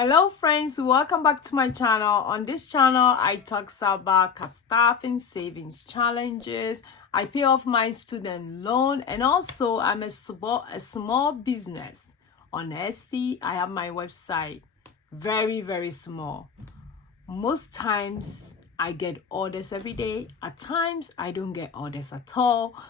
Hello friends, welcome back to my channel. On this channel I talk about staffing savings challenges. I pay off my student loan, and also I'm a small business on Etsy. I have my website, very small. Most times I get orders every day. At times I don't get orders at all,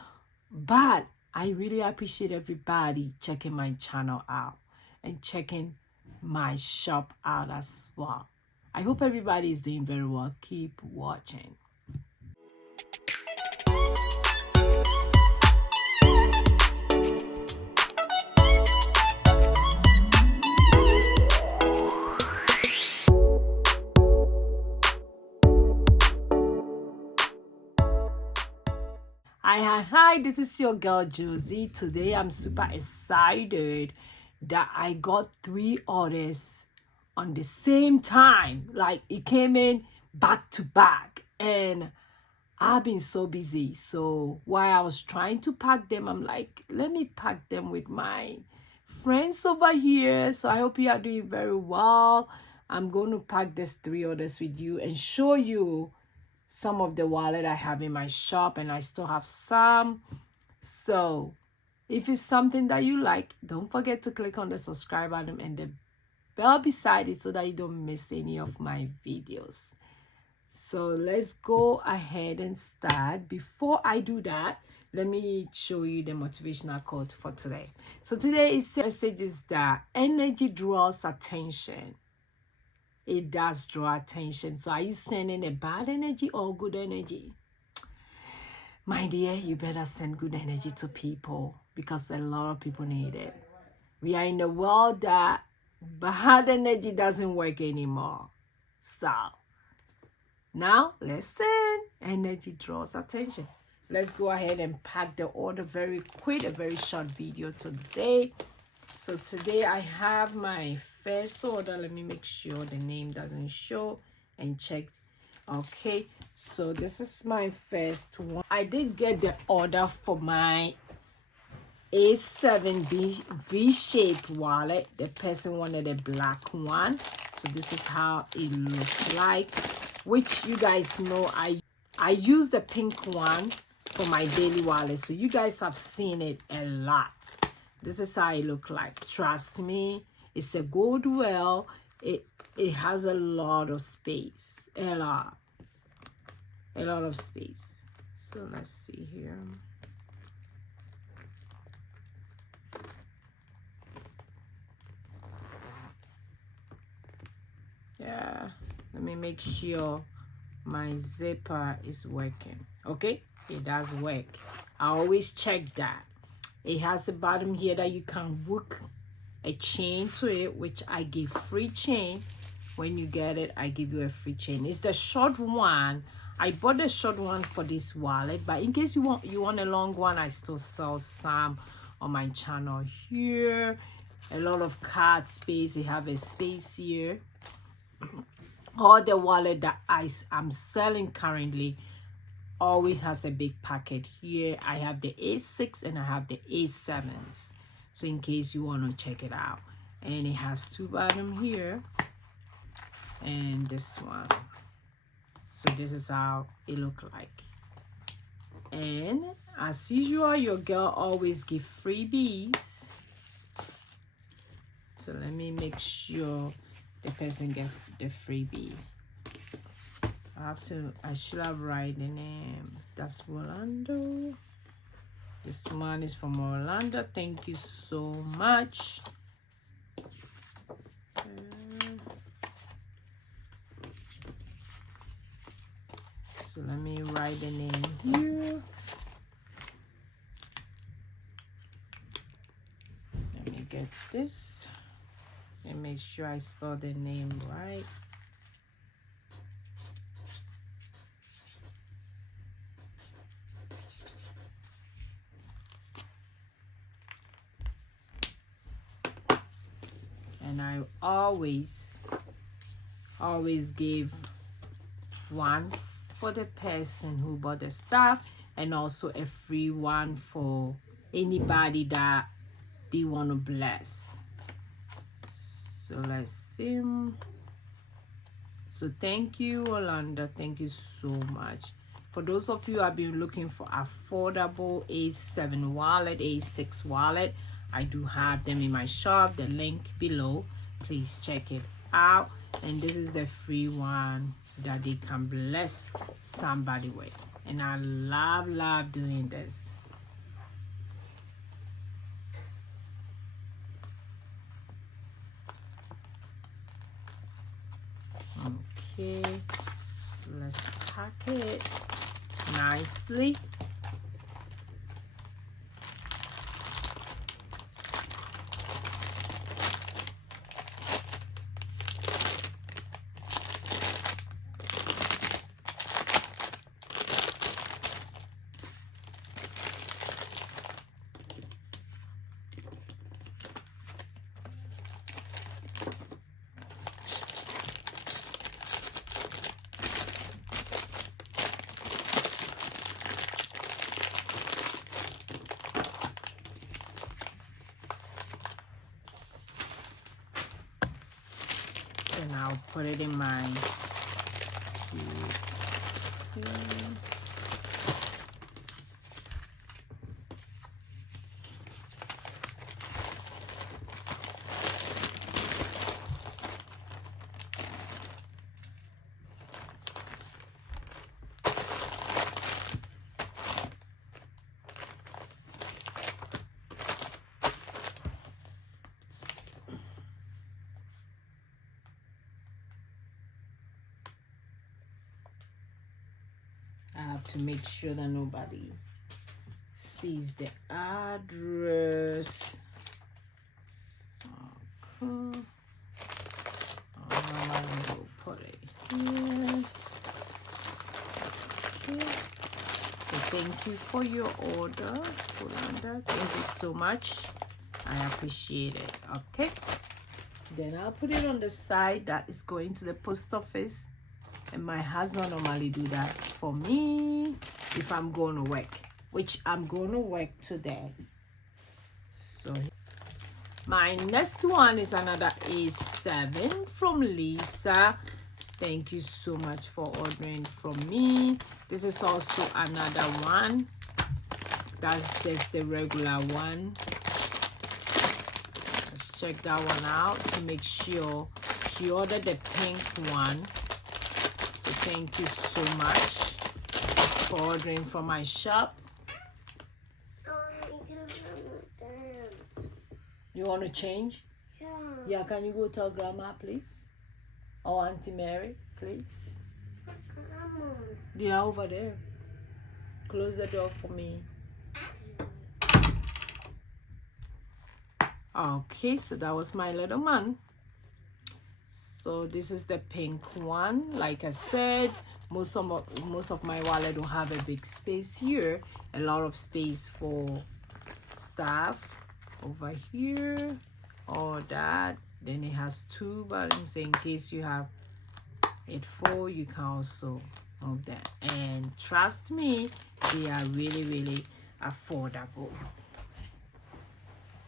but I really appreciate everybody checking my channel out and checking my shop out as well. I hope everybody is doing very well. Keep watching. Hi, this is your girl Josy. Today I'm super excited that I got 3 orders on the same time. Like, it came in back to back, and I've been so busy. So while I was trying to pack them, I'm like, let me pack them with my friends over here. So I hope you are doing very well. I'm going to pack these 3 orders with you and show you some of the wallet I have in my shop, and I still have some. So if it's something that you like, don't forget to click on the subscribe button and the bell beside it so that you don't miss any of my videos. So let's go ahead and start. Before I do that, let me show you the motivational quote for today. So today is message is that energy draws attention. It does draw attention. So are you sending a bad energy or good energy? My dear, you better send good energy to people, because a lot of people need it. We are in a world that bad energy doesn't work anymore. So now listen, energy draws attention. Let's go ahead and pack the order very quick, a very short video today. So today I have my first order. Let me make sure the name doesn't show and check. Okay, so this is my first one. I did get the order for my A7 V-shaped wallet. The person wanted a black one, so this is how it looks like, which you guys know I use the pink one for my daily wallet, so you guys have seen it a lot. This is how it look like. Trust me, it's a gold well. It has a lot of space, a lot of space. So let's see here. Yeah, let me make sure my zipper is working. Okay, it does work. I always check that. It has the bottom here that you can hook a chain to it, which I give free chain. When you get it, I give you a free chain. It's the short one. I bought the short one for this wallet, but in case you want a long one, I still sell some on my channel here. A lot of card space. They have a space here. All the wallet that I'm selling currently always has a big packet here. I have the A6 and I have the A7s, so in case you want to check it out. And it has 2 bottom here and this one. So this is how it look like. And as usual, your girl always give freebies. So let me make sure the person get the freebie. I should have write the name. That's Orlando. This one is from Orlando. Thank you so much. So let me write the name here. Let me get this and make sure I spell the name right. And I always give one for the person who bought the stuff, and also a free one for anybody that they want to bless. So let's see. So thank you, Orlando. Thank you so much. For those of you who have been looking for affordable A7 wallet, A6 wallet, I do have them in my shop. The link below. Please check it out. And this is the free one that they can bless somebody with. And I love doing this. Okay, so let's pack it nicely. And I'll put it in my I have to make sure that nobody sees the address. Okay. I'm gonna put it here. Okay. So thank you for your order, Yolanda. Thank you so much. I appreciate it. Okay. Then I'll put it on the side that is going to the post office. And my husband normally do that for me if I'm going to work, which I'm going to work today. So my next one is another A7 from Lisa. Thank you so much for ordering from me. This is also another one. That's just the regular one. Let's check that one out to make sure. She ordered the pink one. Thank you so much for ordering from my shop. You want to change? Yeah. Yeah, can you go tell Grandma, please? Or Auntie Mary, please? Grandma. They are over there. Close the door for me. Okay, so that was my little man. So this is the pink one. Like I said, most of my wallet don't have a big space here. A lot of space for stuff over here, all that. Then it has two buttons in case you have it full. You can also move that. And trust me, they are really affordable.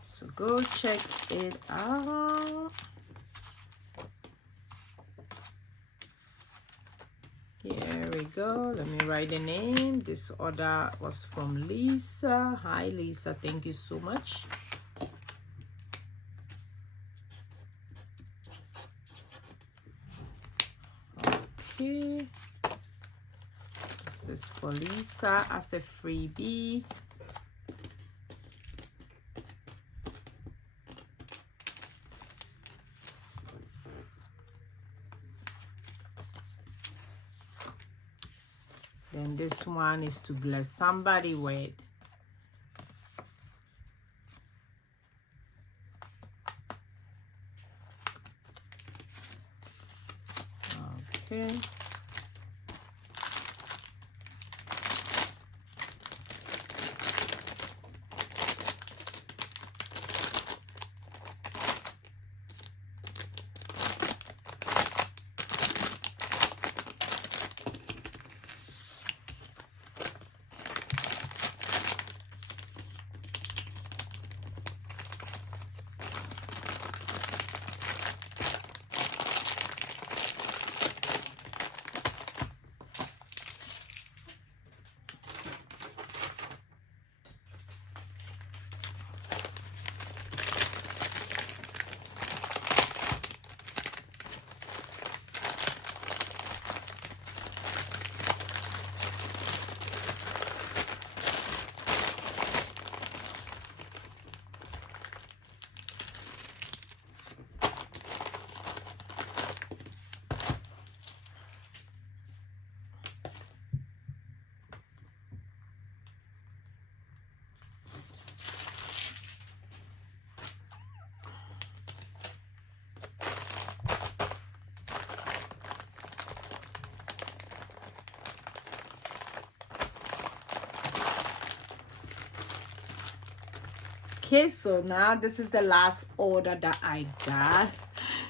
So go check it out. Here we go. Let me write the name. This order was from Lisa. Hi Lisa, thank you so much. Okay, this is for Lisa as a freebie. Then this one is to bless somebody with. Okay. Okay, so now this is the last order that I got.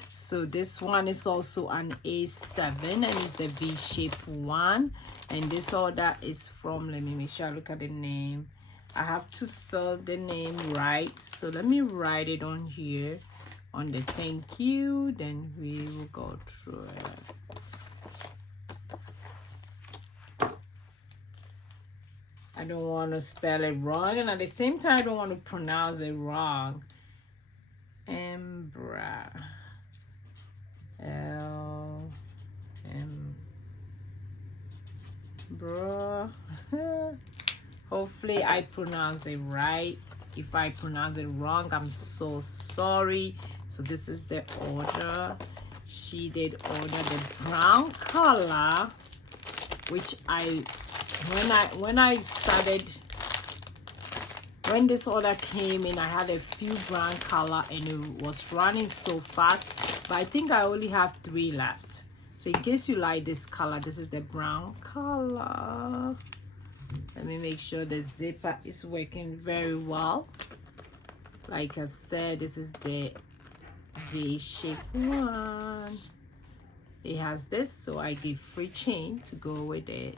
So this one is also an A7 and it's the V-shaped one. And this order is from, let me make sure I look at the name. I have to spell the name right. So let me write it on here on the thank you. Then we will go through it. I don't want to spell it wrong. And at the same time, I don't want to pronounce it wrong. Embra. Bro. Hopefully I pronounce it right. If I pronounce it wrong, I'm so sorry. So this is the order. She did order the brown color, which when this order came in, I had a few brown color and it was running so fast, but I think I only have 3 left. So in case you like this color, this is the brown color. Let me make sure the zipper is working very well. Like I said, this is the V-shaped one. It has this, so I did free chain to go with it.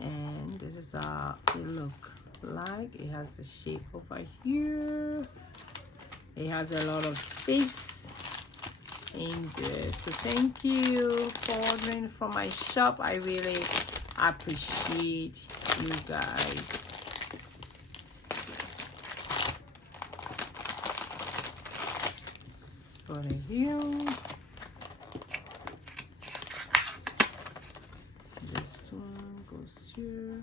And this is how it look like. It has the shape over here. It has a lot of space in there. So thank you for ordering from my shop. I really appreciate you guys. Put it here. This one goes here.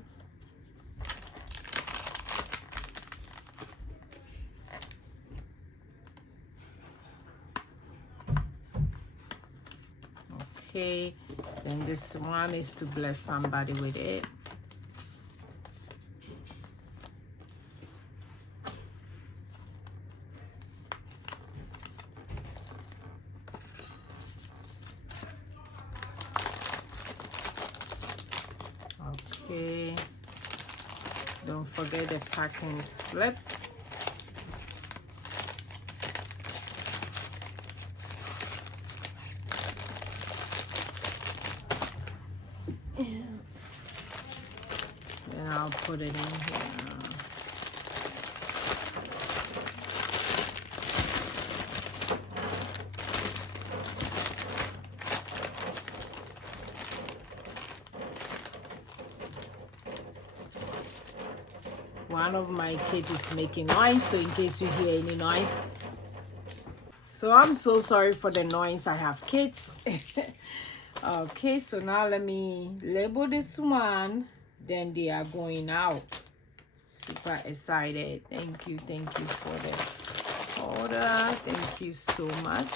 Okay, then this one is to bless somebody with it. Okay, don't forget the packing slip. Then I'll put it in here. One of my kids is making noise, so in case you hear any noise. So I'm so sorry for the noise. I have kids. Okay, so now let me label this one. Then they are going out. Super excited. Thank you for the order. Thank you so much.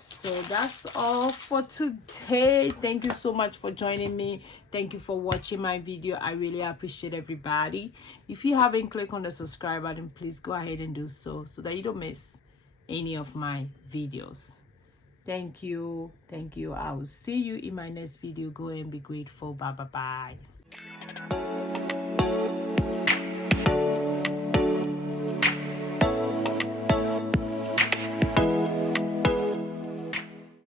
So that's all for today. Thank you so much for joining me. Thank you for watching my video. I really appreciate everybody. If you haven't clicked on the subscribe button, please go ahead and do so that you don't miss any of my videos. Thank you. I will see you in my next video. Go and be grateful. Bye.